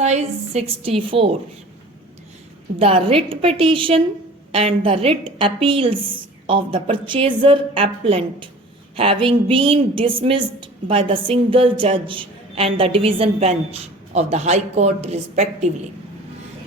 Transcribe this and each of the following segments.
Exercise 64. The writ petition and the writ appeals of the purchaser appellant having been dismissed by the single judge and the division bench of the High Court respectively.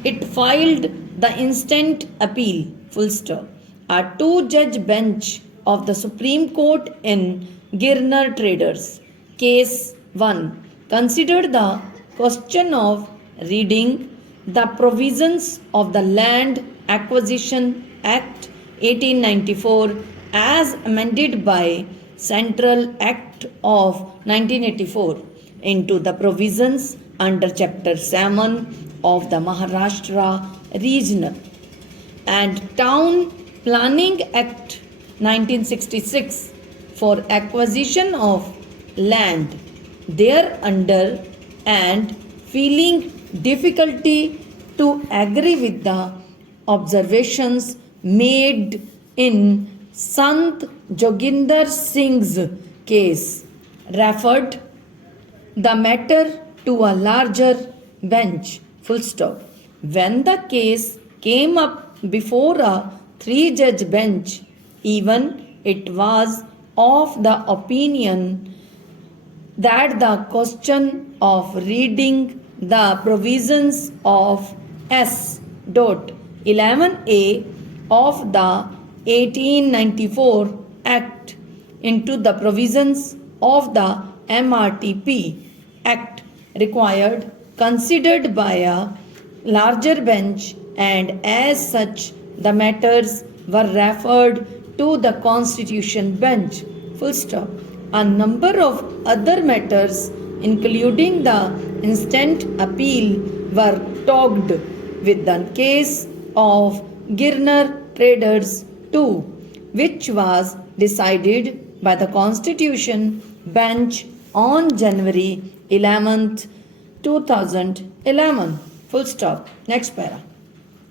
It filed the instant appeal, full stop, a two-judge bench of the Supreme Court in Girnar Traders. Case 1 considered the question of reading the provisions of the Land Acquisition Act 1894 as amended by Central Act of 1984 into the provisions under Chapter 7 of the Maharashtra Regional and Town Planning Act 1966 for acquisition of land thereunder and feeling difficulty to agree with the observations made in Sant Joginder Singh's case, referred the matter to a larger bench, full stop. When the case came up before a three-judge bench, even it was of the opinion that the question of reading the provisions of S. 11A of the 1894 Act into the provisions of the MRTP Act required considered by a larger bench, and as such the matters were referred to the Constitution bench, full stop. A number of other matters including the instant appeal were talked with the case of Girnar Traders 2, which was decided by the Constitution bench on January 11th, 2011. Full stop. Next para.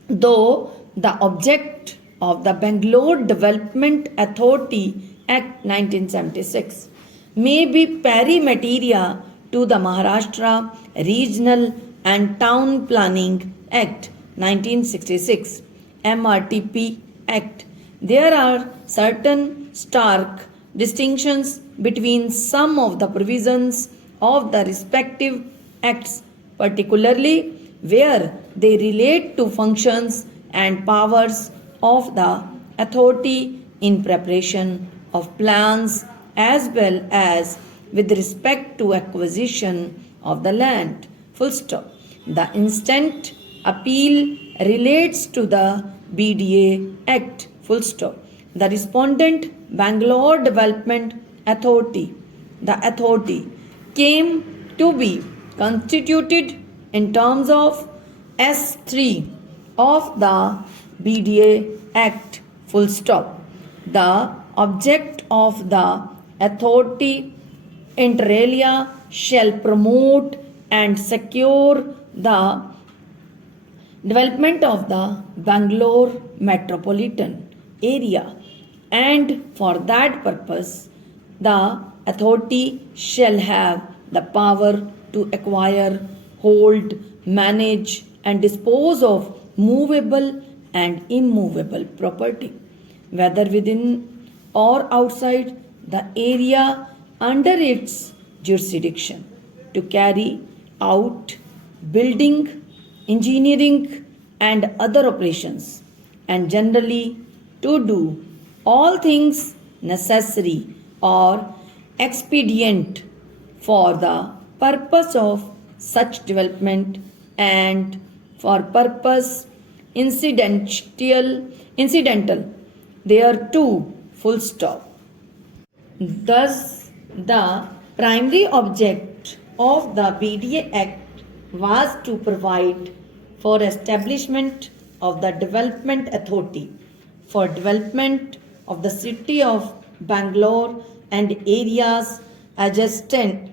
Though the object of the Bangalore Development Authority Act 1976 may be pari materia to the Maharashtra Regional and Town Planning Act 1966 MRTP Act, there are certain stark distinctions between some of the provisions of the respective acts, particularly where they relate to functions and powers of the authority in preparation of plans as well as with respect to acquisition of the land. Full stop. The instant appeal relates to the BDA Act. Full stop. The respondent Bangalore Development Authority, the authority came to be constituted in terms of S3 of the BDA Act. Full stop. The object of the authority inter alia shall promote and secure the development of the Bangalore metropolitan area, and for that purpose the authority shall have the power to acquire, hold, manage and dispose of movable and immovable property, whether within or outside the area under its jurisdiction, to carry out building, engineering and other operations, and generally to do all things necessary or expedient for the purpose of such development and for purpose incidental thereto, full stop. Thus, the primary object of the BDA Act was to provide for establishment of the Development Authority for development of the city of Bangalore and areas adjacent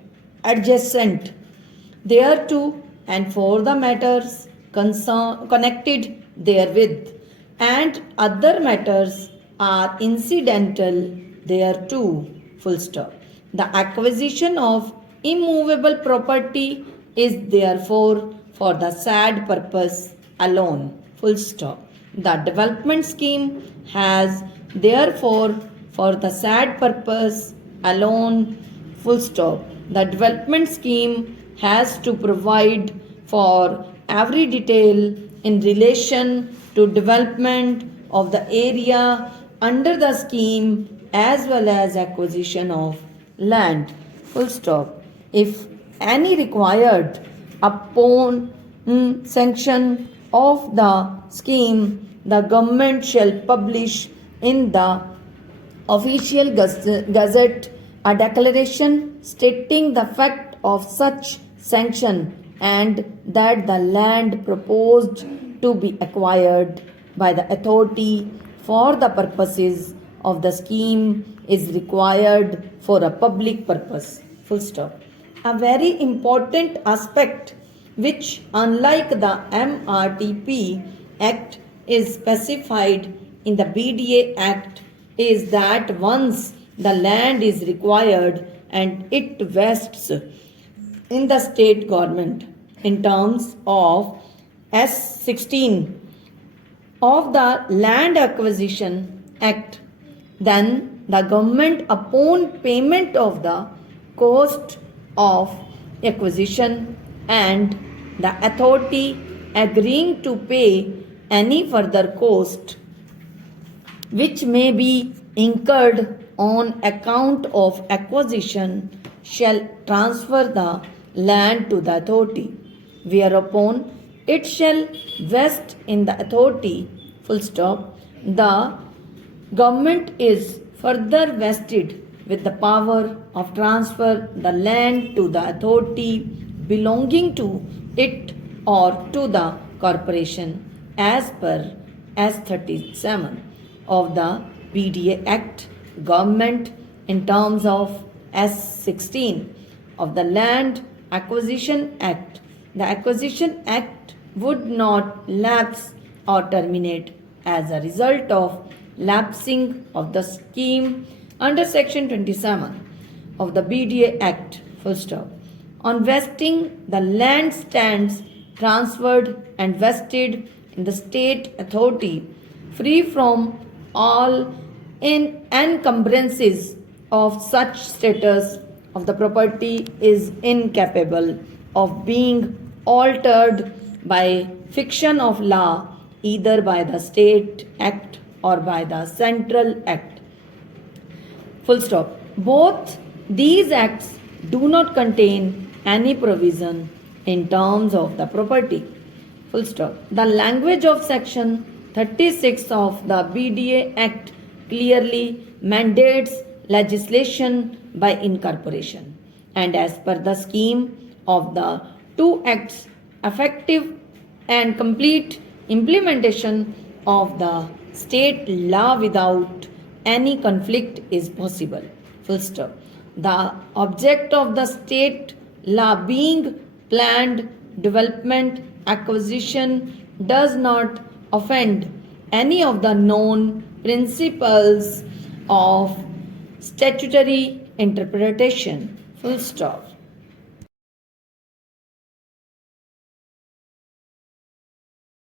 thereto, and for the matters connected therewith, and other matters are incidental thereto, full stop. The acquisition of immovable property is therefore for the sad purpose alone. Full stop. The development scheme has therefore for the sad purpose alone. Full stop. The development scheme has to provide for every detail in relation to development of the area under the scheme as well as acquisition of land. Full stop. If any required upon sanction of the scheme, the government shall publish in the official gazette a declaration stating the fact of such sanction and that the land proposed to be acquired by the authority for the purposes of the scheme is required for a public purpose. Full stop. A very important aspect which, unlike the MRTP Act, is specified in the BDA Act is that once the land is required and it vests in the state government in terms of S16 of the Land Acquisition Act, then the government upon payment of the cost of acquisition and the authority agreeing to pay any further cost which may be incurred on account of acquisition shall transfer the land to the authority, whereupon it shall vest in the authority. Full stop. The government is further vested with the power of transfer the land to the authority belonging to it or to the corporation as per S37 of the BDA Act. Government in terms of S16 of the Land Acquisition Act. The Acquisition Act would not lapse or terminate as a result of lapsing of the scheme under Section 27 of the BDA Act. Full stop. On vesting, the land stands transferred and vested in the state authority, free from all encumbrances of such status of the property is incapable of being altered by fiction of law either by the state act or by the central act. Full stop. Both these acts do not contain any provision in terms of the property. Full stop. The language of section 36 of the BDA Act clearly mandates legislation by incorporation, and as per the scheme of the two acts, effective and complete implementation of the state law without any conflict is possible. Full stop. The object of the state law being planned development acquisition does not offend any of the known principles of statutory interpretation. Full stop.